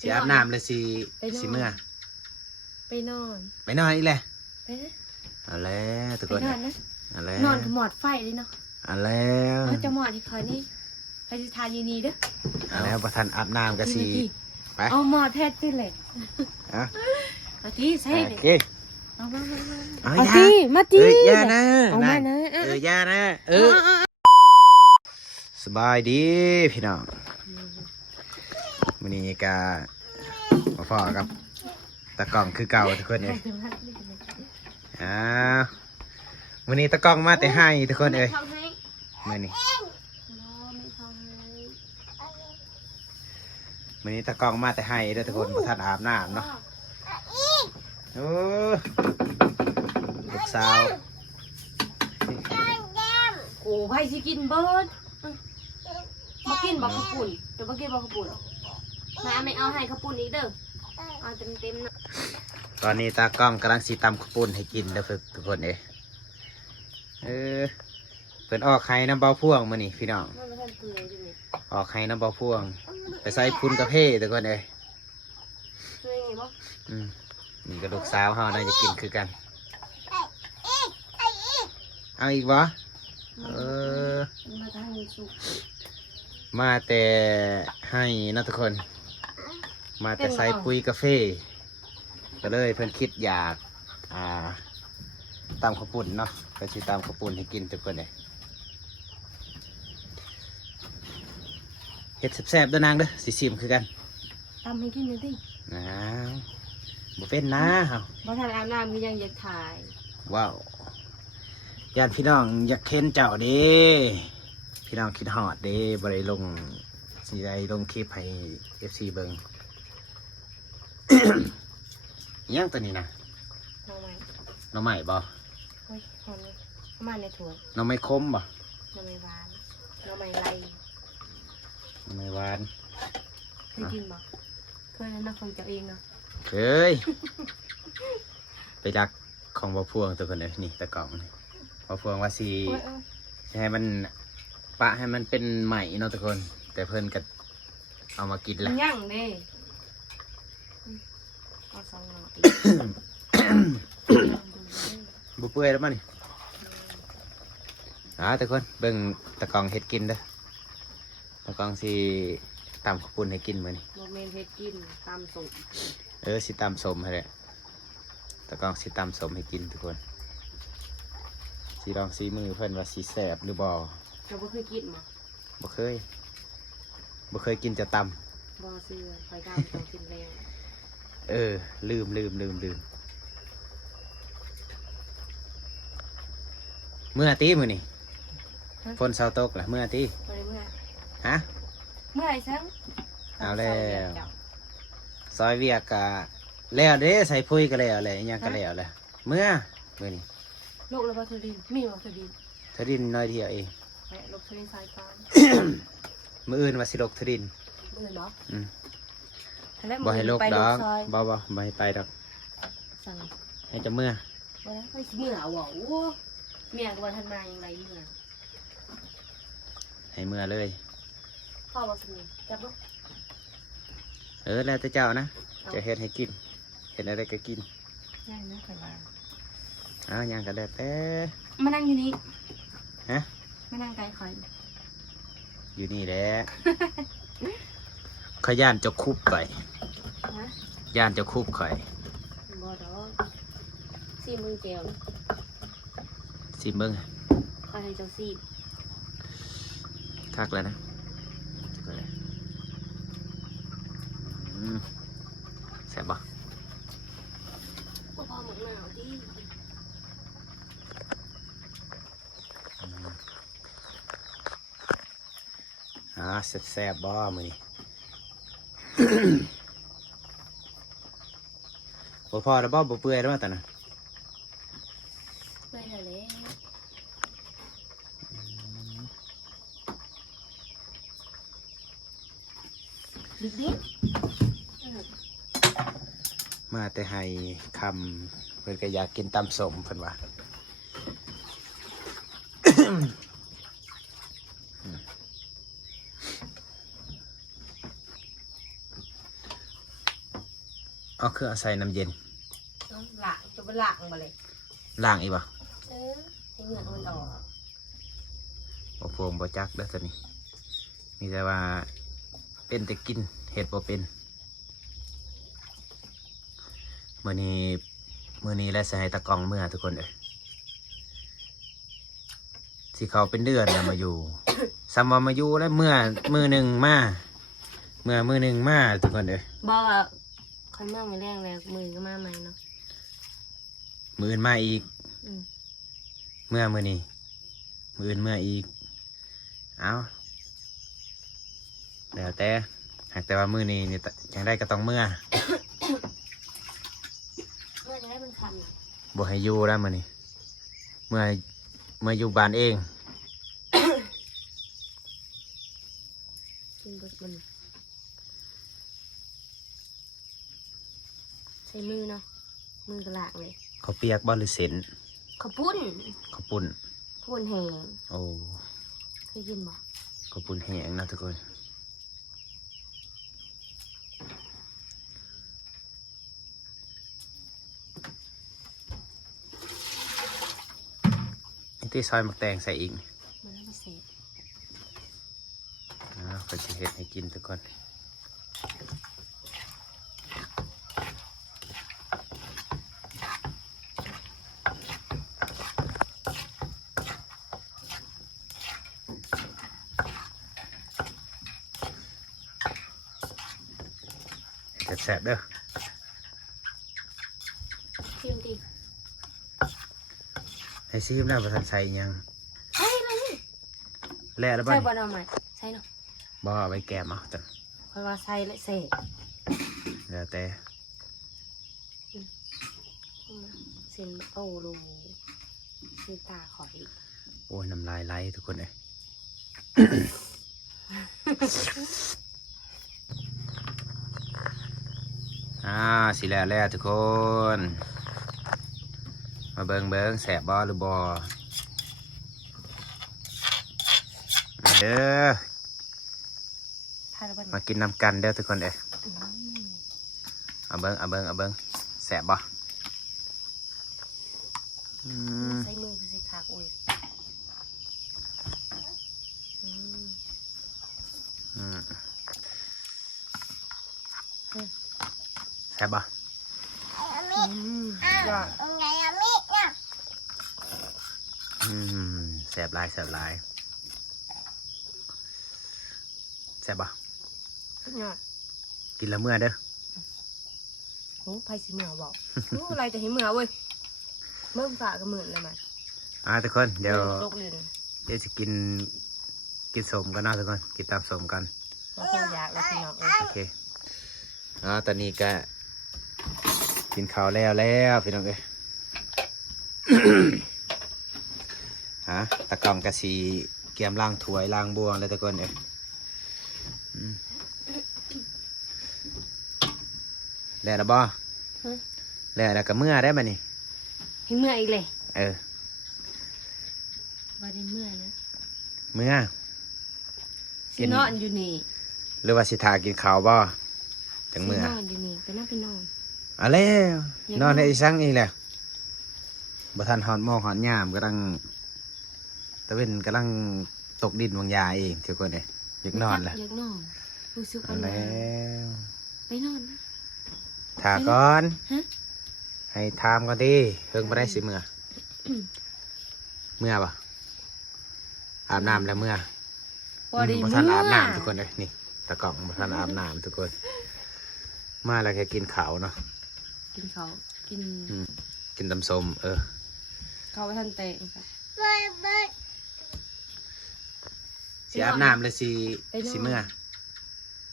สิอาบน้ำเลยสิเมื่อไปนอนอีกแหละไปนะเอาแล้วทุกคนเอาแล้วนอนหมอดไฟเลยเนาะเอาแล้วจะหมอดที่คอยนี่ใครจะทานยีนีเด้อเอาแล้วประทันอาบน้ำกันสิไปเอาหมอดแพทย์ที่เหล็กเอาที่ใช่เลยเอาที่มาที่ย่านะเอามานะย่านะสบายดีพี่น้องวันนี้ก็มาพอกับตะกล้องคือเก่าทุกคนเลยวันนี้ตะกล้องมาแต่ให้ทุกคนเลยวันนี้ตะกล้องมาแต่ให้ด้วยทุกคนประทัดอาบน้ำเนาะโอ้ลูกสาวโอ้ไผ่สิกินเบิร์ดมากินบอกข้าวปุ่นจะมากินบอกข้าวปุ่นมาไม่เอาให้ข้าวปุ่นอีกเด้อเอาเต็มๆนะตอนนี้ตากล้องกำลังสีตำข้าวปุ้นให้กินแล้วทุกคนเพิ่นออกไข่น้ำเบาพ่วงมานี่พี่น้องออกไข่น้ำเบาพ่วงไปใส่พุนกระเพาะทุกคนนี่กระดูกสาวเฮาน่าจะกินคือกันเอาอีกวะมาแต่ให้นะทุกคนมาแต่ใส่ปุ๋ยกาแฟก็เลยเพิ่นคิดอยากตำข้าวปุ้นเนาะก็สิตำข้าวปุ้นให้กินทุกคนเลยเฮ็ดแซ่บๆด้วยนางเด้อสิซิมคือกันตำให้กินเลยดิบ่เป็นนะเฮาบ่ทันอาบน้ำมียังอยากถ่ายว้าวญาติพี่น้องอยากเห็นเจ้าเด้พี่น้องคิดฮอดเด้บ่ได้ลงสิได้ลงคลิปให้ FC เบิ่ง ยังตัวนี้นะน้องใหม่บ่เฮ้ยคนมาในถั่วน้องไม่คมบ่น้องไม่หวานน้องไม่ไรน้องไม่หวานเคยกินบ่เคยนักของเจ้าเองเนาะเคยไปดักของบ่พวงตัวคนเลยนี่ตะกล่องบ่พวงว่าสิให้มันปะให้มันเป็นใหม่เนาะทุกคนแต่เพิ่นก็เอามากินแล้วย่างเด้ก็สองหน่อบุเปื่อยแล้วมั้งนี่ทุกคนเบิ่งตะกองเฮ็ดกินเด้อตะกองสิตำข้าวปุ้นให้กินมื้อนี้บ่แม่นเฮ็ดกินตำส้มสิตำส้มให้แหละตะกองสิตำส้มให้กินทุกคนสิลองซีมือเพิ่นว่าสิแซ่บหรือบ่เราบ่เคยกินมั้งบ่เคยกินจะตำบ่ซื้อไปกล้าต้องกินแล้วลืมเมื่อตีมือนี่ฝนเสาตกล่ะเมื่อตีฮะเมื่อไรซังเอาแล้วซอยเวียกกะแล้วเด้ใส่พุ้ยก็แล้วอะไรยังก็แล้วแหละเมื่อนี่ลูกแล้วก็เธอดินมีบ่เธอดินน้อยเดียวเองลูกเธอดินสายฟ้ามื้ออื่นว่าสิลกเธอดินมื้ออื่นบ่บ่ให้ลกดอกบ่ให้ไปดอกให้จะเมื่อไปสิเมื่อเอาเมียก็ว่าทันมาอย่างไรเมื่อให้เมื่อเลยพ่อบอกสนิทจับลูกแล้วแต่เจ้านะจะเฮ็ดให้กินเห็นอะไรก็กินย่างนะข่อยว่าย่างก็ได้แต่มานั่งอยู่นี่ฮะมานั่งไกลข่อยอยู่นี่แหละขย่านจะคุบไปย่านจะคุบข่อยบ่ดอกซีมึงแก้วซีมึงข่อยให้เจ้าซีคักแล้วนะแซ่บบ่พอหมดหนาวดิแซ่บบ่มื้อนี้บ่พอแล้วบ่เปื่อยแล้วตอนนั้นเปื่อยแล้วดิ๊กมาแต่ให้คำเพิ่นก็อยากกินตำส้มเพิ่นว่า เอาคือเอาใส่น้ำเย็น หลังจะไปหลังมาเลย ล้างอีกป่ะ ให้เหงื่อมันออก บ่พวงบ่จักเด้อตัวนี้มีแต่ว่าเป็นแต่กินเห็ดบ่เป็นมื้อนี้และสิให้ตะกล้องเมื่อทุกคนเอ้ยสิเขาเป็นเดือนแล้วมาอยู่ ซ้ำว่ามาอยู่แล้วเมื่อมือหนึ่งมามือหนึ่งมาทุกคนเอ้ย บอกว่าคันเมื่อไม่แรงแล้วมือก็มาใหม่เนาะ มืออื่นมาอีก อืม มือนี้มืออื่นเมื่ออีกเอาแล้วแต่หากแต่ว่ามือนี้นี่ยังได้ก็ต้องเมื่อ เมื่อจะได้มันคัน บ่ให้อยู่แล้วมื้อนี้เมื่ออยู่บ้านเอง กินบดมันใช้มือเนาะมือกระลากเลย เขาวเปียกบ่หรือเส้น ข้าวปุ้น ข้าวปุ้น ข้าวปุ้นแห้ง โอ้ เคยกินบ่ ข้าวปุ้นแห้งนะทุกคนนี่ที่ซอยหมักแตงใส่อีก มันไม่เสร็จ ก็จะเฮ็ดให้กินทุกคนแซ่บๆเด้อ ชิมดิ ให้ซีมแล้วบ่ทันใส่หยัง ใช่เลย แล้วบ่ ใส่ นี่ บอลเอาใหม่ใส่เนาะ บ่เอาไว้แกมเอาแต่ คอยว่าใส่และเสร็จ แล้วแต่ เส้นโตโลเส้นตาขอย โอ้ยน้ำลายไหลทุกคนเอ้ย สิแล้วทุกคนมาเบิ่งแสบบ่หรือบ่มาเด้อ ทานแล้วบ้าน มากินน้ำกันเด้อทุกคนเอ้ยเอาเบิ่งแสบบ่ ใส่มือคือสิคักอุ้ย แสบบ่ ยอด แสบหลายแสบบ่ ยอด กินแล้วเมื่อเด้อ โอ้ไผ่สีเหมือบอกโอ้อะไรจะเห็นเหมือเว้ยเมื่อฝากกับหมื่นเลยมัน ทุกคนเดี๋ยว โลกเรียน จะกินสมกันเนาะทุกคนกินตามสมกัน เราคงอยากแล้วพี่น้อง โอเคตอนนี้ก็กินข้าวแล้วพี่น้องเอ้ย ตะกร้องกะสีเกียมล้างถ้วยล้างบวงเลยทุกคนเอ้ยแล้วบ่แล้วก็เมื่อได้มานี่ ให้เมื่ออีกเลย บ าได้เมื่อนะ เมื่อ สินอนอยู่นี่ หรือว่าสิทากินข้าวบ่จังเมื่อ สินอนอยู่นี่ไปนั่งไปนอน เอาแล้วนอนในอีสังอีกแล้วบ่ทันหอนหมองหอนยามกำลังตะเวนกำลังตกดินบางยาเองทุกคนเอ้ยอยากนอนแหละ อยากนอนรู้สึก เอา ว่า แล้ว ไปนอนนะ ถาก่อน ฮะ ให้ถามก่อนดิเพิ่งบ่ได้สิเมื่อเมื่อบ่อาบน้ำแล้วเมื่อ พอดี บ่ เมื่ ทันอาบ อ น้ำทุกคนเลยนี่ตะกล่องบ่ทันอาบน้ำทุกคน มาแล้วแค่กินข้าวเนาะ กินเขากิน กินตำส้มเขาไปทันเตะค่ะ สิอาบน้ำเลยสิ ไปนอน สิเมื่อ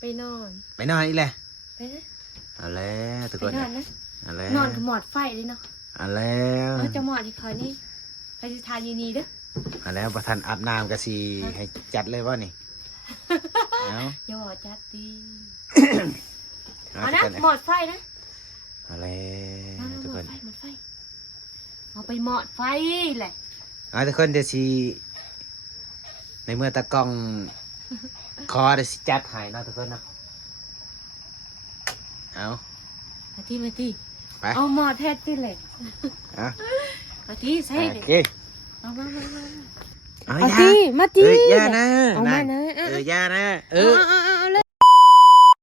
ไปนอน ไปนอนอีกแหละ ไปนะ เอาแล้วทุก ไป คน นอนนะ เอาแล้ว นอนกับหมอดไฟเลยเนาะ เอาแล้ว เราจะหมอดที่คอยนี่ใครจะทานยูนีเด้อ เอาแล้วบ่ทันอาบน้ำก็สิให้จัดเลยว่านี่เอา อย่าหมอดจัดดี เอา เอา ทุก นะ คน หมอดไฟนะ เอาแล้ว มา ทุก หม ค อด น ไฟหมอดไฟเอาไปหมอดไฟแหละ เอาทุกคนเดี๋ยวสิในเมื่อตะกล้องคอเดี๋ยวสิจัดให้เนาะทุกคนเนาะเอา มาที่มาที่ ไป เอาหมอแท้ที่เลย อ่ะ มาที่ใส่ โอ เลย เค เอามา เอา มา อย่า ที่มาที่ อย่านะ เอามานะ อย่านะเออ